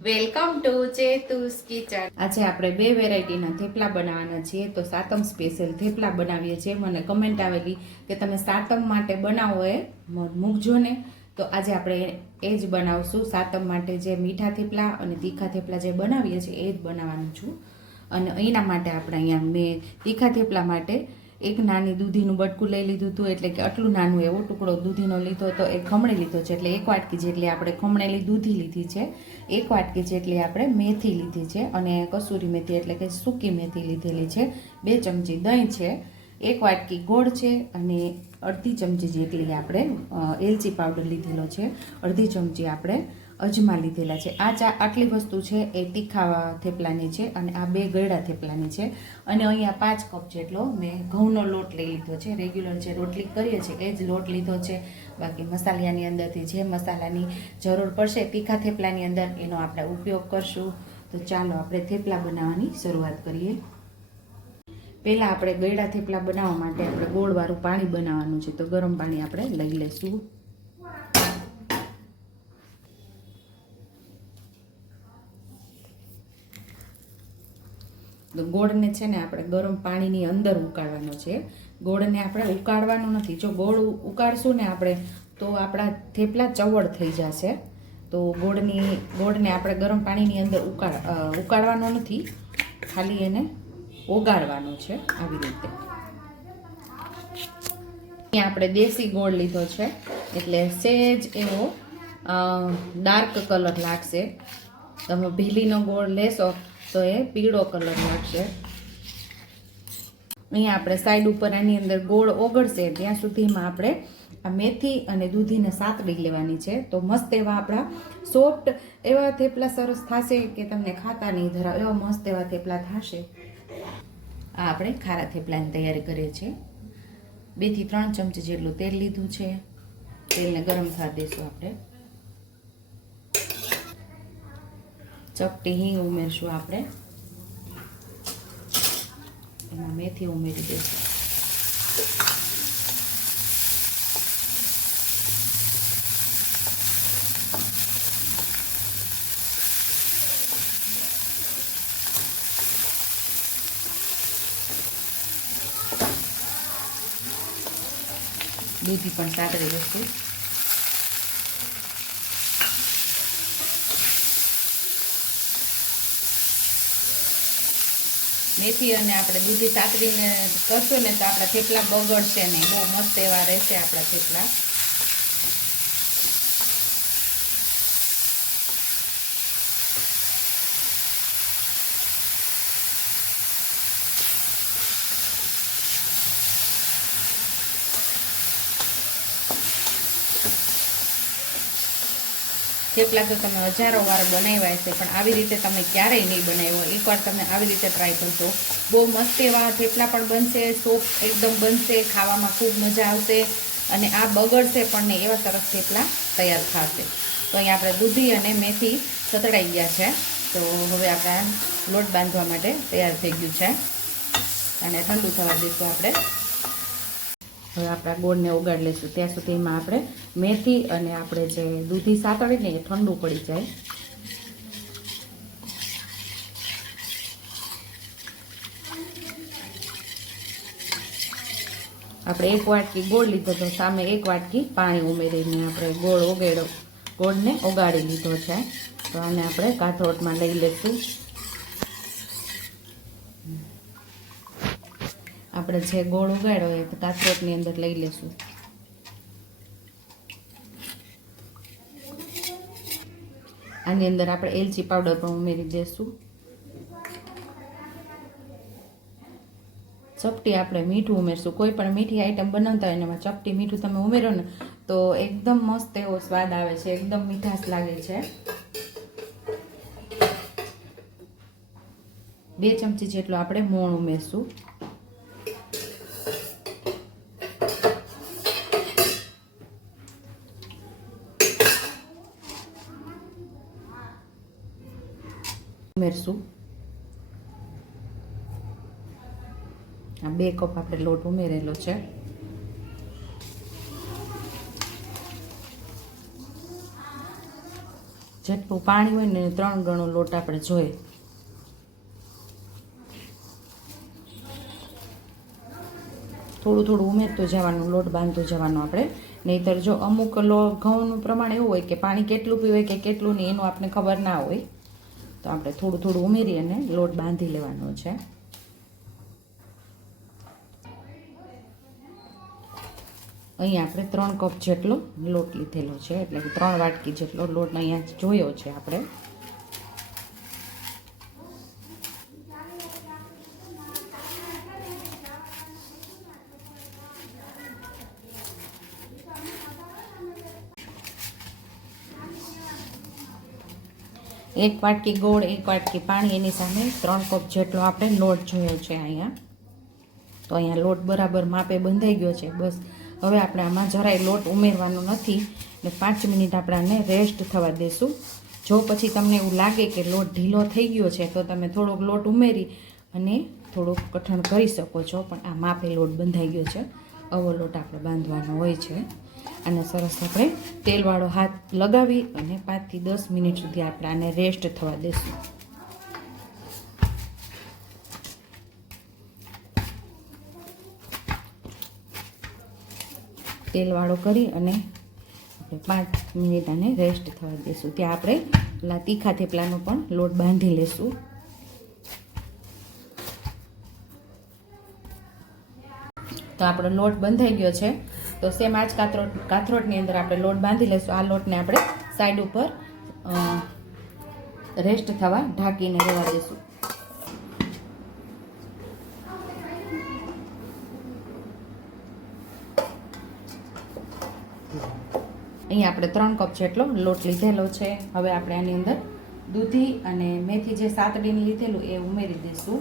Welcome to ચેતુસ kitchen. આજે આપણે બે વેરાયટીના થેપલા બનાવવાના છીએ. તો સાતમ સ્પેશિયલ થેપલા બનાવીએ છીએ. મને કમેન્ટ આવેલી કે તમે સાતમ માટે બનાવો એ મૂકજો ને. તો આજે આપણે એ જ બનાવશું. સાતમ માટે જે મીઠા થેપલા અને તીખા થેપલા જે બનાવીએ છીએ, એ જ બનાવવાનું છું. અને એના માટે આપણે અહીંયા મેં તીખા થેપલા માટે એક નાની દૂધીનું બટકું લઈ લીધું હતું, એટલે કે આટલું નાનું એવો ટુકડો દૂધીનો લીધો તો એ ખમણી લીધો છે, એટલે એક વાટકી જેટલી આપણે ખમણેલી દૂધી લીધી છે, એક વાટકી જેટલી આપણે મેથી લીધી છે, અને કસૂરી મેથી એટલે કે સૂકી મેથી લીધેલી છે, બે ચમચી દહીં છે, એક વાટકી ગોળ છે, અને અડધી ચમચી જેટલી આપણે એલચી પાવડર લીધેલો છે, અડધી ચમચી આપણે અજમા લીધેલા છે. આ ચા આટલી વસ્તુ છે, એ તીખા થેપલાની છે અને આ બે ગળા થેપલાની છે. અને અહીંયા પાંચ કપ જેટલો મેં ઘઉંનો લોટ લઈ લીધો છે. રેગ્યુલર જે રોટલી કરીએ છીએ, એ જ લોટ લીધો છે. બાકી મસાલિયાની અંદરથી જે મસાલાની જરૂર પડશે, તીખા થેપલાની અંદર એનો આપણે ઉપયોગ કરશું. તો ચાલો આપણે થેપલા બનાવવાની શરૂઆત કરીએ. પહેલાં આપણે ગળ્યા થેપલા બનાવવા માટે આપણે ગોળવાળું પાણી બનાવવાનું છે. તો ગરમ પાણી આપણે લઈ લઈશું. ગોળને છે ને આપણે ગરમ પાણીની અંદર ઉકાળવાનો છે. ગોળને આપણે ઉકાળવાનો નથી. જો ગોળ ઉકાળશું ને આપણે, તો આપણા થેપલા ચવડ થઈ જશે. તો ગોળની, ગોળને આપણે ગરમ પાણીની અંદર ઉકાળ ઉકાળવાનો નથી. ખાલી એને ઓગાળવાનો છે આવી રીતે. આપણે દેશી ગોળ લીધો છે. એટલે સેજ એવો ડાર્ક કલર લાગશે. તમે ભીલીનો ગોળ લેશો તો એ પીળો કલર લાગશે અહીંયા આપણે સાઈડ ઉપર આની અંદર ગોળ ઓગળશે, ત્યાં સુધીમાં આપણે આ મેથી અને દૂધીને સાતડી લેવાની છે. તો મસ્ત એવા આપણા સોફ્ટ એવા થેપલા સરસ થશે કે તમને ખાતા નહીં ધરાવે એવા મસ્ત એવા થેપલા થશે. આ આપણે ખારા થેપલાની તૈયારી કરીએ છીએ. બેથી ત્રણ ચમચી જેટલું તેલ લીધું છે. તેલને ગરમ થવા દઈશું આપણે. ચપટી હિંગ ઉમેરશું આપણે. એમાં મેથી ઉમેરી દઈશું. દૂધી પણ સાતરી દઈશું મેથી અને આપણે દૂધી સાકરીને કરશું ને તો આપણા થેપલા બગડશે નહીં. બહુ મસ્ત એવા રહેશે આપણા થેપલા. થેપલા તો તમે હજારો વાર બનાવ્યા છે પણ આવી રીતે તમે ક્યારેય નહીં બનાવ્યો એકવાર તમે આવી રીતે ટ્રાય કરજો. બહુ મસ્ત એવા થેપલા પણ બનશે સોફ્ટ એકદમ બનશે, ખાવામાં ખૂબ મજા આવશે અને આ બગડશે પણ નહીં, એવા સરસ થેપલા તૈયાર થશે. તો અહીંયા આપણે દૂધી અને મેથી સતડાઈ ગયા છે. તો હવે આપણા લોટ બાંધવા માટે તૈયાર થઈ ગયું છે. અને ઠંડુ થવા દઈશું આપણે. હવે આપણા ગોળને ઓગાળી લઈશું. ત્યાં સુધીમાં આપણે મેથી અને આપણે જે દૂધી સાતળી ને એ ઠંડુ પડી જાય. આપણે એક વાટકી ગોળ લીધો તો સામે એક વાટકી પાણી ઉમેરીને આપણે ગોળ ઓગેડો ગોળને ઓગાળી લીધો છે. તો આને આપણે કાથરોટમાં લઈ લઈશું આપણે જે ગોળ ઉગાડ્યો એ કાથરોટની અંદર લઈ લેશું. આની અંદર આપણે એલચી પાવડર પણ ઉમેરી દઈશું ચપટી આપણે મીઠું ઉમેરશું. કોઈ પણ મીઠી આઈટમ બનાવતા હોય એમાં ચપટી મીઠું તમે ઉમેરો ને, તો એકદમ મસ્ત એવો સ્વાદ આવે છે. એકદમ મીઠાશ લાગે છે. બે ચમચી જેટલું આપણે મોણ ઉમેરશું. ઉમેરશું આ બે કપ આપણે લોટ ઉમેરેલો છે. જેટલું પાણી હોય ને ત્રણ ગણો લોટ આપણે જોઈએ. થોડું થોડું ઉમેરતું જવાનું, લોટ બાંધતું જવાનું આપણે. નહીતર જો અમુક લો ઘઉંનું પ્રમાણ એવું હોય કે પાણી કેટલું પીવાય કે કેટલું નહીં, એનું આપણે ખબર ના હોય. તો આપણે થોડું થોડું ઉમેરી અને લોટ બાંધી લેવાનો છે. અહીં આપણે ત્રણ કપ જેટલો લોટ લીધેલો છે, એટલે કે ત્રણ વાટકી જેટલો લોટ અહીંયા જોયો છે આપણે. એક વાટકી ગોળ, એક વાટકી પાણી, એની સામે ત્રણ કપ જેટલો આપણે લોટ જોયો છે અહીંયા. તો અહીંયા લોટ બરાબર માપે બંધાઈ ગયો છે. બસ હવે આપણે આમાં જરાય લોટ ઉમેરવાનો નથી ને પાંચ મિનિટ આપણે આને રેસ્ટ થવા દેશું. જો પછી તમને એવું લાગે કે લોટ ઢીલો થઈ ગયો છે, તો તમે થોડોક લોટ ઉમેરી અને થોડુંક કઠણ કરી શકો છો. પણ આ માપે લોટ બંધાઈ ગયો છે. આવો લોટ આપણે બાંધવાનો હોય છે. અને સરસ આપણે તેલવાળો હાથ લગાવી અને પાંચથી દસ મિનિટ સુધી આપણે આને રેસ્ટ થવા દેશું. તેલવાળો કરી અને આપણે પાંચ મિનિટ આને રેસ્ટ થવા દઈશું ત્યાં આપણે પેલા તીખા થેપલાનો પણ લોટ બાંધી લેશું. તો આપણો લોટ બંધાઈ ગયો છે. તો સેમ આ જ કાથરોટ, કાથરોટની અંદર આપણે લોટ બાંધી લઈશું. આ લોટને આપણે સાઈડ ઉપર રેસ્ટ થવા ઢાંકીને રહેવા દઈશું. અહીંયા આપણે ત્રણ કપ જેટલો લોટ લીધેલો છે. હવે આપણે આની અંદર દૂધી અને મેથી જે સાતડીને લીધેલું એ ઉમેરી દઈશું.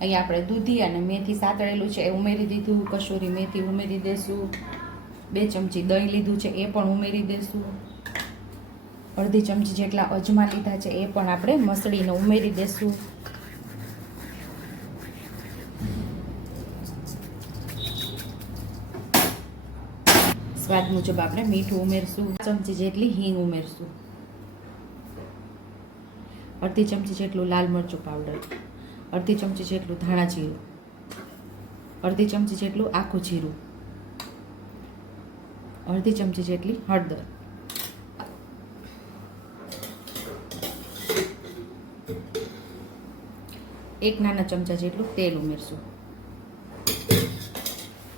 અહીંયા આપણે દૂધી અને મેથી સાતળેલું છે, એ ઉમેરી દીધું, કસૂરી મેથી ઉમેરી દઈશું બે ચમચી દહીં લીધું છે, એ પણ ઉમેરી દઈશું અડધી ચમચી જેટલા અજમા લીધા છે, એ પણ આપણે મસળીને ઉમેરી દઈશું સ્વાદ મુજબ આપણે મીઠું ઉમેરશું. ચમચી જેટલી હિંગ ઉમેરશું. અડધી ચમચી જેટલું લાલ મરચું પાવડર અડધી ચમચી જેટલું ધાણા જીરું. અડધી ચમચી જેટલું આખું જીરું. અડધી ચમચી જેટલી હળદર. એક નાના ચમચા જેટલું તેલ ઉમેરશું.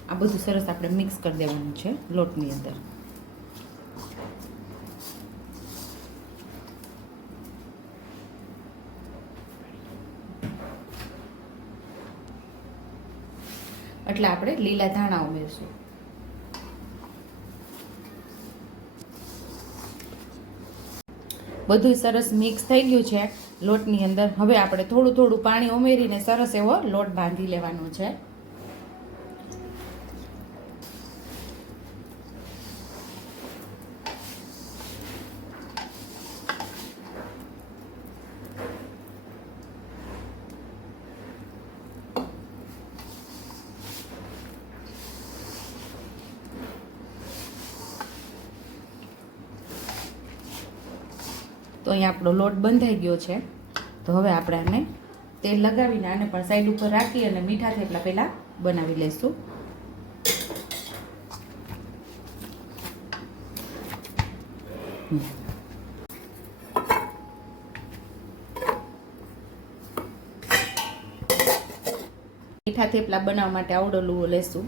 આ બધું સરસ આપણે મિક્સ કરી દેવાનું છે લોટની અંદર. એટલે આપણે લીલા ધાણા ઉમેરશું. બધું સરસ મિક્સ થઈ ગયું છે. લોટની અંદર હવે આપણે થોડું થોડું પાણી ઉમેરીને સરસ એવો લોટ બાંધી લેવાનો છે. તો અહીંયા આપણો લોટ બંધાઈ ગયો છે. તો હવે આપણે આને તેલ લગાવીને આને પણ સાઈડ ઉપર રાખી અને મીઠા થેપલા પહેલાં બનાવી લઈશું. મીઠા થેપલા બનાવવા માટે આવડો લુવો લેશું.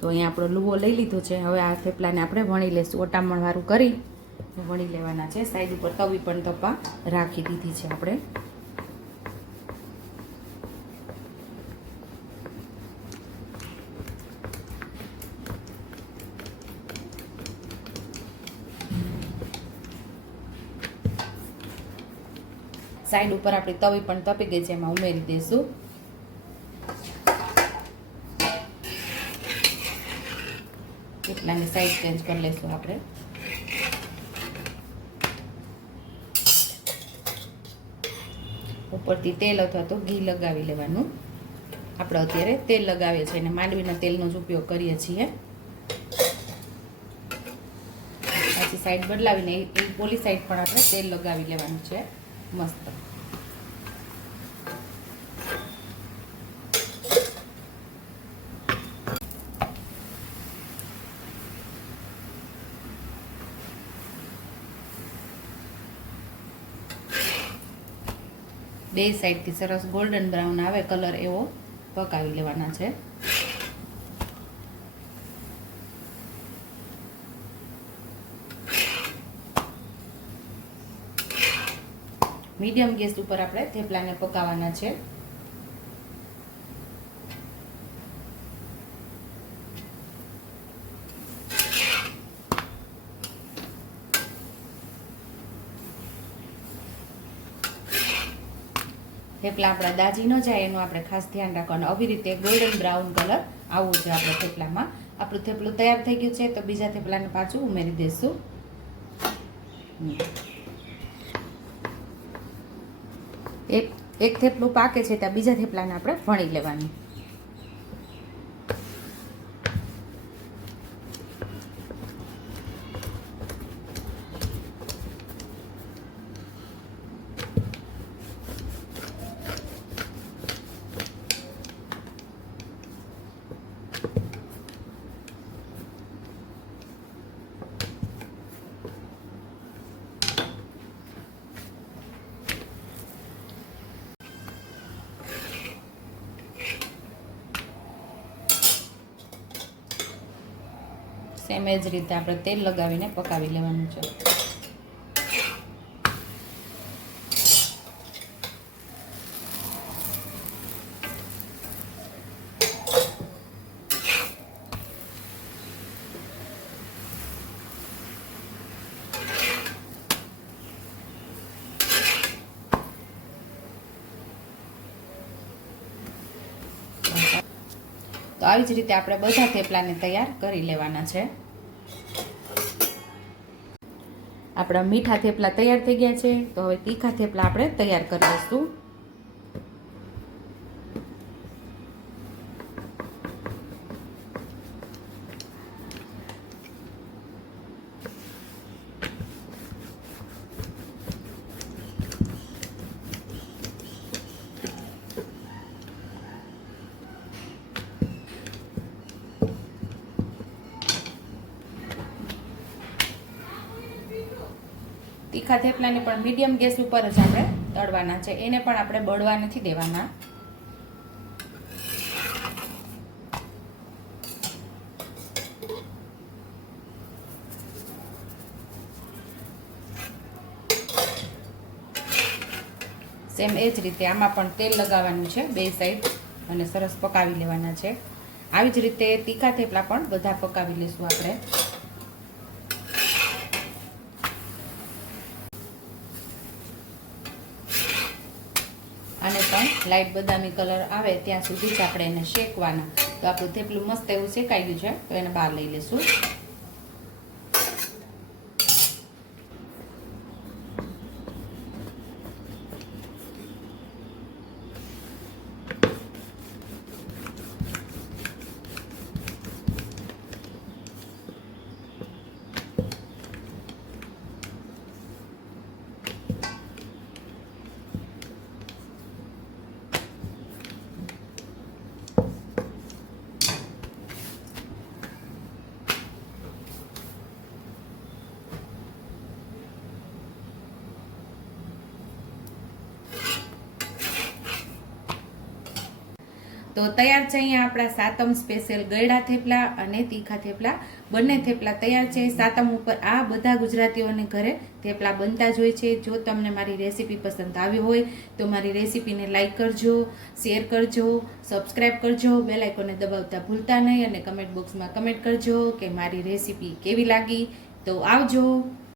તો અહીંયા આપણો લુવો લઈ લીધો છે. હવે આ થેપલાને આપણે વણી લેશું ઓટામણ વાળું કરી. વણી લેવાના છે. સાઈડ ઉપર તવી પણ તપા રાખી દીધી છે આપણે. સાઈડ ઉપર આપણી તવી પણ તપી ગઈ છે, એમાં ઉમેરી દઈશું કેટલાની સાઈડ ચેન્જ કરી લઈશું આપણે. ઉપરથી તેલ અથવા તો ઘી લગાવી લેવાનું. આપણે અત્યારે તેલ લગાવીએ છીએ અને માંડવીના તેલનો જ ઉપયોગ કરીએ છીએ. પાછી સાઈડ બદલાવીને એ પોલી સાઈડ પણ આપણે તેલ લગાવી લેવાનું છે. મસ્ત. બે સાઈડથી સરસ ગોલ્ડન બ્રાઉન આવે કલર એવો પકાવી લેવાના છે. મીડિયમ ગેસ ઉપર આપણે થેપલાને પકાવવાના છે. થેપલા આપણા દાજી ન જાય એનું આપણે ખાસ ધ્યાન રાખવાનું. આવી રીતે ગોલ્ડન બ્રાઉન કલર આવવું જોઈએ આપણે થેપલામાં. આપણું થેપલું તૈયાર થઈ ગયું છે, તો બીજા થેપલાને પાછું ઉમેરી દઈશું. એક એક થેપલું પાકે છે, ત્યાં બીજા થેપલાને આપણે વણી લેવાનું. સેમ એ જ રીતે આપણે તેલ લગાવીને પકાવી લેવાનું છે. તો આવી જ રીતે આપણે બધા થેપલાને તૈયાર કરી લેવાના છે. આપણા મીઠા થેપલા તૈયાર થઈ ગયા છે. તો હવે તીખા થેપલા આપણે તૈયાર કરી લઈશું. તીખા થેપલાને પણ મીડિયમ ગેસ ઉપર જ આપણે તળવાના છે. એને પણ આપણે બળવા નથી દેવાના. સેમ એ જ રીતે આમાં પણ તેલ લગાવવાનું છે બે સાઈડ અને સરસ પકાવી લેવાના છે. આવી જ રીતે તીખા થેપલા પણ બધા પકાવી લઈશું આપણે. લાઈટ બદામી કલર આવે ત્યાં સુધી જ આપણે એને શેકવાના. તો આપણું થેપલું મસ્ત એવું શેકાઈ ગયું છે. તો એને બહાર લઈ લેશું. તો તૈયાર છે અહીંયા આપણા સાતમ સ્પેશિયલ ગળ્યા થેપલા અને તીખા થેપલા. બંને થેપલા તૈયાર છે. સાતમ ઉપર આ બધા ગુજરાતીઓને ઘરે થેપલા બનતા જ હોય છે. જો તમને મારી રેસીપી પસંદ આવી હોય, તો મારી રેસીપીને લાઇક કરજો શેર કરજો સબસ્ક્રાઈબ કરજો બેલ દબાવતા ભૂલતા નહીં અને કમેન્ટ બોક્સમાં કમેન્ટ કરજો કે મારી રેસીપી કેવી લાગી. તો આવજો.